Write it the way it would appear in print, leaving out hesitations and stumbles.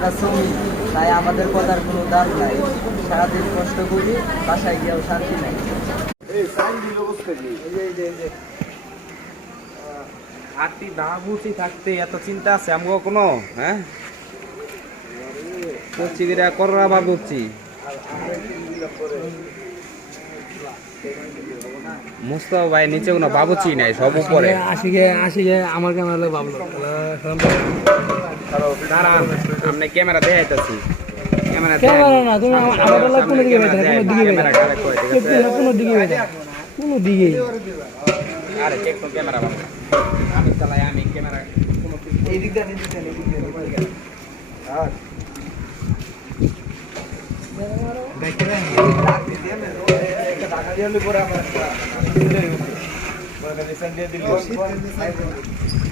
আমরা শ্রমিক, তাই আমাদের কথার কোনো দাম নাই। সারাদিন কষ্ট করি, বাসায় গিয়েও শান্তি নাই। আটটি বাবুচি থাকতে এত চিন্তা আছে আমগো কোনো, হ্যাঁ করছি কিরা কররা বাবুচি মুস্তাফা ভাই নিচে কোনো বাবুচি নাই, সব উপরে। আসিগে আমার ক্যামেরা ভাবলো দাঁড়ান, আপনি ক্যামেরা দেখাইতেছি। ক্যামেরা না তুমি আমার কোনো দিকে কোনো দিকে কোনো দিকে আরে চেক তো ক্যামেরা বাবু, আমি চালাই, আমি ক্যামেরা এই দিক দিয়ে আর দেখে না টাকা দিয়ে পরে আমার